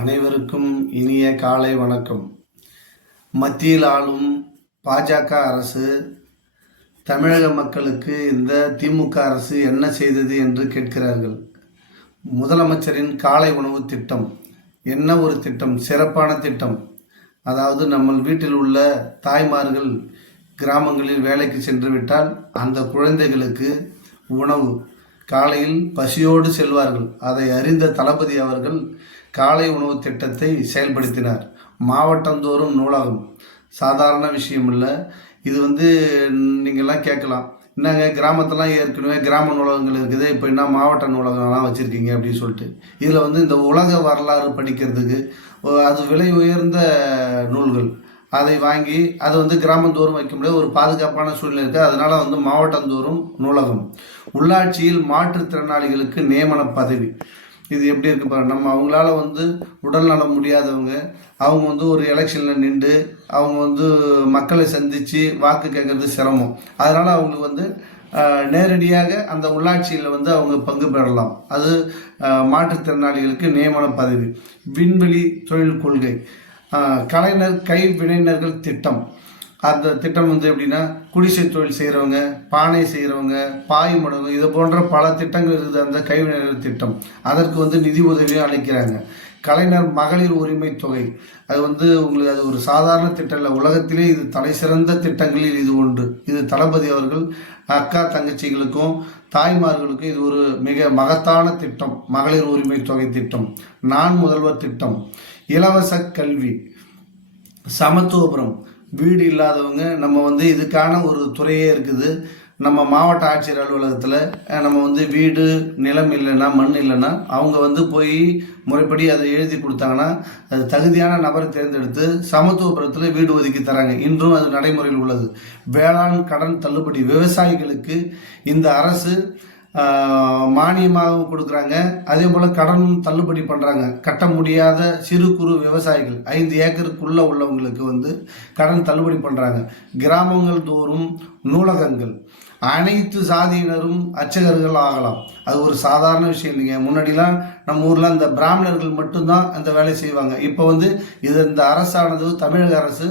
அனைவருக்கும் இனிய காலை வணக்கம். மத்தியில் ஆளும் பாஜக அரசு தமிழக மக்களுக்கு இந்த திமுக அரசு என்ன செய்தது என்று கேட்கிறார்கள். முதலமைச்சரின் காலை உணவு திட்டம் என்ன ஒரு திட்டம், சிறப்பான திட்டம். அதாவது நம்ம வீட்டில் உள்ள தாய்மார்கள் கிராமங்களில் வேலைக்கு சென்று விட்டால் அந்த குழந்தைகளுக்கு உணவு காலையில் பசியோடு செல்வார்கள். அதை அறிந்த தளபதி அவர்கள் காலை உணவு திட்டத்தை செயல்படுத்தினார். மாவட்டந்தோறும் நூலகம் சாதாரண விஷயம் இல்லை. இது நீங்கள்லாம் கேட்கலாம், என்னங்க கிராமத்தெல்லாம் ஏற்கனவே கிராம நூலகங்கள் இருக்குது, இப்போ என்ன மாவட்ட நூலகம்லாம் வச்சுருக்கீங்க அப்படின்னு சொல்லிட்டு. இதில் இந்த உலக வரலாறு படிக்கிறதுக்கு அது விலை உயர்ந்த நூல்கள், அதை வாங்கி அதை கிராமந்தோறும் வைக்க முடியாது, ஒரு பாதுகாப்பான சூழ்நிலை இருக்குது. அதனால் மாவட்டந்தோறும் நூலகம். உள்ளாட்சியில் மாற்றுத்திறனாளிகளுக்கு நியமன பதவி, இது எப்படி இருக்கு பாருங்க. நம்ம அவங்களால உடல் நலம் முடியாதவங்க, அவங்க ஒரு எலெக்ஷனில் நின்று அவங்க மக்களை சந்தித்து வாக்கு கேட்கறது சிரமம். அதனால் அவங்களுக்கு நேரடியாக அந்த உள்ளாட்சியில் அவங்க பங்கு பெறலாம். அது மாற்றுத்திறனாளிகளுக்கு நியமன பதவி. விண்வெளி தொழில் கொள்கை, கலைஞர் கைவினைஞர்கள் திட்டம். அந்த திட்டம் எப்படின்னா, குடிசை தொழில் செய்கிறவங்க, பானை செய்கிறவங்க, பாய் முடங்கு, இது போன்ற பல திட்டங்கள் இருக்குது அந்த கைவினைஞர் திட்டம். அதற்கு நிதி உதவியும் அளிக்கிறாங்க. கலைஞர் மகளிர் உரிமை தொகை, அது உங்களுக்கு அது ஒரு சாதாரண திட்டம் இல்லை, உலகத்திலே இது தலை சிறந்த திட்டங்களில் இது ஒன்று. இது தளபதி அவர்கள் அக்கா தங்கச்சிகளுக்கும் தாய்மார்களுக்கும் இது ஒரு மிக மகத்தான திட்டம், மகளிர் உரிமை தொகை திட்டம். நான் முதல்வர் திட்டம், இலவச கல்வி, சமத்துவபுரம். வீடு இல்லாதவங்க நம்ம இதுக்கான ஒரு துறையே இருக்குது. நம்ம மாவட்ட ஆட்சியர் அலுவலகத்தில் நம்ம வீடு நிலம் இல்லைன்னா, மண் இல்லைன்னா அவங்க போய் முறைப்படி அதை எழுதி கொடுத்தாங்கன்னா அது தகுதியான நபரை தேர்ந்தெடுத்து சமத்துவபுரத்தில் வீடு ஒதுக்கி தராங்க. இன்றும் அது நடைமுறையில் உள்ளது. வேளாண் கடன் தள்ளுபடி, விவசாயிகளுக்கு இந்த அரசு மானியமாகவும் கொடுக்குறாங்க, அதே போல் கடனும் தள்ளுபடி பண்ணுறாங்க. கட்ட முடியாத சிறு குறு விவசாயிகள் 5 ஏக்கருக்குள்ளே உள்ளவங்களுக்கு கடன் தள்ளுபடி பண்ணுறாங்க. கிராமங்கள் தோறும் நூலகங்கள், அனைத்து சாதியினரும் அர்ச்சகர்கள் ஆகலாம். அது ஒரு சாதாரண விஷயம் இல்லைங்க. முன்னாடிலாம் நம்ம ஊரில் இந்த பிராமணர்கள் மட்டும்தான் அந்த வேலை செய்வாங்க. இப்போ இது இந்த அரசானது, தமிழக அரசு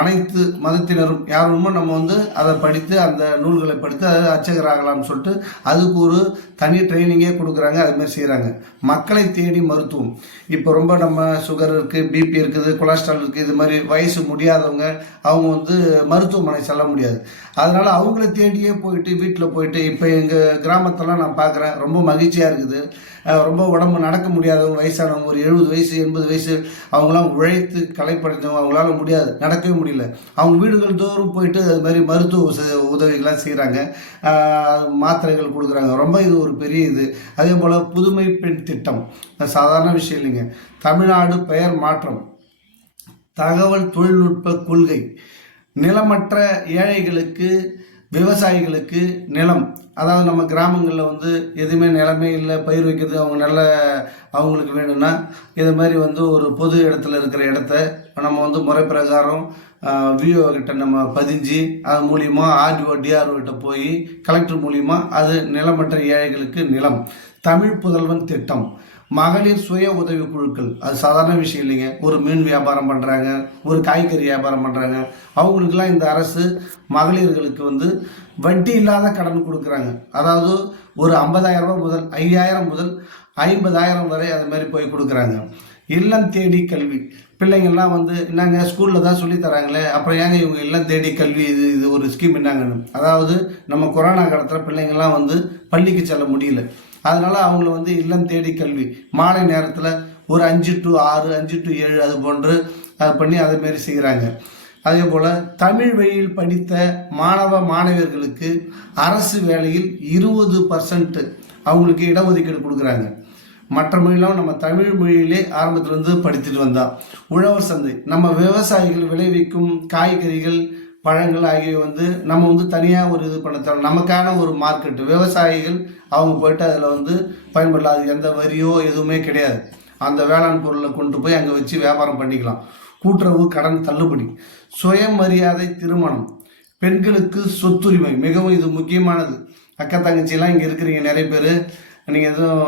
அனைத்து மதத்தினரும் யார் வேணுமோ நம்ம அதை படித்து அந்த நூல்களை படித்து அதை அர்ச்சகராகலாம்னு சொல்லிட்டு அதுக்கு ஒரு தனி ட்ரைனிங்கே கொடுக்குறாங்க. அதுமாதிரி செய்கிறாங்க. மக்களை தேடி மருத்துவம், இப்போ ரொம்ப நம்ம சுகர் இருக்குது, பிபி இருக்குது, கொலஸ்ட்ரால் இருக்குது, இது மாதிரி வயசு முடியாதவங்க அவங்க மருத்துவமனை செல்ல முடியாது. அதனால் அவங்கள தேடியே போயிட்டு வீட்டில் போயிட்டு, இப்போ எங்கள் கிராமத்தெல்லாம் நான் பார்க்குறேன், ரொம்ப மகிழ்ச்சியாக இருக்குது. ரொம்ப உடம்பு நடக்க முடியாதவங்க, வயசானவங்க, ஒரு 70 வயசு 80 வயசு, அவங்களாம் உழைத்து களைப்படைந்தவங்க, அவங்களால முடியாது, நடக்கவே முடியல. அவங்க வீடுகள் தோறும் போயிட்டு அது மாதிரி மருத்துவ உதவிகள்லாம் செய்கிறாங்க, மாத்திரைகள் கொடுக்குறாங்க. ரொம்ப இது ஒரு பெரிய இது. அதே போல் புதுமை பெண் திட்டம், சாதாரண விஷயம் இல்லைங்க. தமிழ்நாடு பெயர் மாற்றம், தகவல் தொழில்நுட்ப கொள்கை, நிலமற்ற ஏழைகளுக்கு விவசாயிகளுக்கு நிலம். அதாவது நம்ம கிராமங்களில் எதுவுமே நிலமே இல்லை, பயிர் வைக்கிறது அவங்க அவங்களுக்கு வேணும்னா இது மாதிரி ஒரு பொது இடத்துல இருக்கிற இடத்த நம்ம முறை பிரகாரம் விஓ கிட்ட நம்ம பதிஞ்சு அது மூலியமாக ஆர்டிஓ டிஆர்ஓ கிட்ட போய் கலெக்டர் மூலியமாக அது நிலமற்ற ஏழைகளுக்கு நிலம். தமிழ் புதல்வன் திட்டம், மகளிர் சுய உதவி குழுக்கள், அது சாதாரண விஷயம் இல்லைங்க. ஒரு மீன் வியாபாரம் பண்ணுறாங்க, ஒரு காய்கறி வியாபாரம் பண்ணுறாங்க, அவங்களுக்கெல்லாம் இந்த அரசு மகளிர்களுக்கு வட்டி இல்லாத கடன் கொடுக்குறாங்க. அதாவது ஒரு 50,000 ரூபாய் முதல் 5,000 முதல் 50,000 வரை அது மாதிரி போய் கொடுக்குறாங்க. இல்லம் தேடி கல்வி, பிள்ளைங்கள்லாம் என்னங்க ஸ்கூலில் தான் சொல்லி தராங்களே, அப்புறம் ஏங்க இவங்க இல்லம் தேடி கல்வி, இது ஒரு ஸ்கீம் என்னங்கன்னு. அதாவது நம்ம கொரோனா காலத்தில் பிள்ளைங்கள்லாம் பள்ளிக்கு செல்ல முடியல, அதனால் அவங்கள இல்லம் தேடி கல்வி மாலை நேரத்தில் ஒரு 5 to 6 5 to 7 அது போன்று அது பண்ணி அதேமாரி செய்கிறாங்க. அதே போல் தமிழ் வழியில் படித்த மாணவ மாணவியர்களுக்கு அரசு வேலையில் 20% அவங்களுக்கு இடஒதுக்கீடு கொடுக்குறாங்க. மற்ற மொழியெல்லாம் நம்ம தமிழ் மொழியிலே ஆரம்பத்திலேருந்து படித்துட்டு வந்தோம். உழவர் சந்தை, நம்ம விவசாயிகள் விளைவிக்கும் காய்கறிகள் பழங்கள் ஆகியவை நம்ம தனியாக ஒரு இது பண்ண தரோம். நமக்கான ஒரு மார்க்கெட்டு, விவசாயிகள் அவங்க போயிட்டு அதில் பயன்படலாம். அது எந்த வரியோ எதுவுமே கிடையாது. அந்த வேளாண் பொருளை கொண்டு போய் அங்கே வச்சு வியாபாரம் பண்ணிக்கலாம். கூட்டுறவு கடன் தள்ளுபடி, சுயமரியாதை திருமணம், பெண்களுக்கு சொத்துரிமை, மிகவும் இது முக்கியமானது. அக்கா தங்கச்சியெல்லாம் இங்கே இருக்கிறீங்க நிறைய பேர், நீங்கள் எதுவும்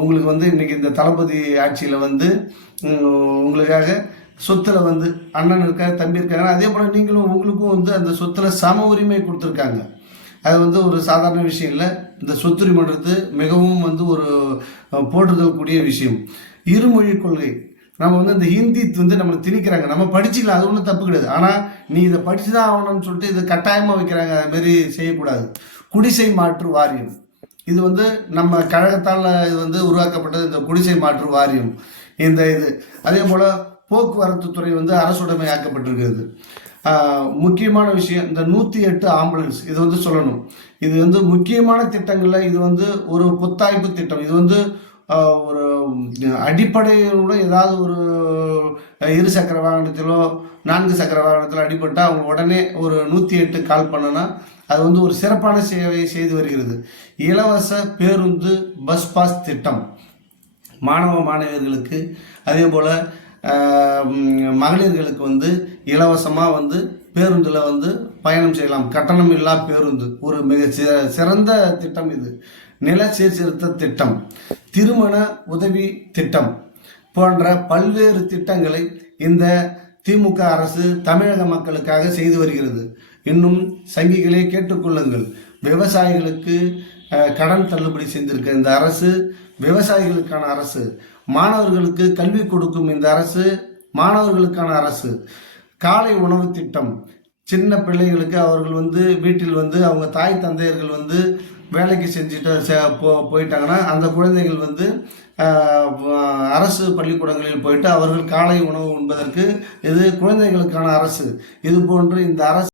உங்களுக்கு வந்து இன்றைக்கி இந்த தளபதி ஆட்சியில் வந்து உங்களுக்காக சொத்தில் வந்து அண்ணன் இருக்காங்க, தம்பி இருக்காங்க, அதே போல் நீங்களும் உங்களுக்கும் வந்து அந்த சொத்தில் சம உரிமை கொடுத்துருக்காங்க. அது வந்து ஒரு சாதாரண விஷயம் இல்லை. இந்த சொத்துரிமைன்றது மிகவும் வந்து ஒரு போற்றுதல் கூடிய விஷயம். இருமொழி கொள்கை, நம்ம வந்து இந்த ஹிந்தி வந்து நம்மளை திணிக்கிறாங்க, நம்ம படிச்சுக்கலாம், அது ஒன்றும் தப்பு கிடையாது. ஆனால் நீ இதை படித்து தான் ஆகணும்னு சொல்லிட்டு இதை கட்டாயமாக வைக்கிறாங்க, அதுமாரி செய்யக்கூடாது. குடிசை மாற்று வாரியம், இது வந்து நம்ம கழகத்தால் இது வந்து உருவாக்கப்பட்டது. இந்த குடிசை மாற்று வாரியம் இந்த இது அதே போல் போக்குவரத்து துறை வந்து அரசுடைமை ஆக்கப்பட்டிருக்கிறது. முக்கியமான விஷயம் இந்த 108 ஆம்புலன்ஸ், இது வந்து சொல்லணும். இது வந்து முக்கியமான திட்டங்களில் இது வந்து ஒரு புத்தாய்ப்பு திட்டம். இது வந்து ஒரு அடிப்படையோட ஏதாவது ஒரு 2 சக்கர வாகனத்திலோ 4 சக்கர வாகனத்திலோ அடிபட்டால் அவங்க உடனே ஒரு 108 கால் பண்ணனா அது வந்து ஒரு சிறப்பான சேவை செய்து வருகிறது. இலவச பேருந்து பஸ் பாஸ் திட்டம் மாணவர்களுக்கு, அதே போல் மகளிர்களுக்கு வந்து இலவசமாக வந்து பேருந்தில் வந்து பயணம் செய்யலாம். கட்டணம் இல்லா பேருந்து ஒரு மிக சிறந்த திட்டம் இது. நில சீர்திருத்த திட்டம், திருமண உதவி திட்டம் போன்ற பல்வேறு திட்டங்களை இந்த திமுக அரசு தமிழக மக்களுக்காக செய்து வருகிறது. இன்னும் சங்கிகளே கேட்டுக்கொள்ளுங்கள். விவசாயிகளுக்கு கடன் தள்ளுபடி செய்திருக்க இந்த அரசு விவசாயிகளுக்கான அரசு. மாணவர்களுக்கு கல்வி கொடுக்கும் இந்த அரசு மாணவர்களுக்கான அரசு. காலை உணவு திட்டம், சின்ன பிள்ளைகளுக்கு அவர்கள் வந்து வீட்டில் வந்து அவங்க தாய் தந்தையர்கள் வந்து வேலைக்கு செஞ்சுட்டு போயிட்டாங்கன்னா அந்த குழந்தைகள் வந்து அரசு பள்ளிக்கூடங்களில் போயிட்டு அவர்கள் காலை உணவு உண்பதற்கு இது குழந்தைகளுக்கான அரசு. இது போன்று இந்த அரசு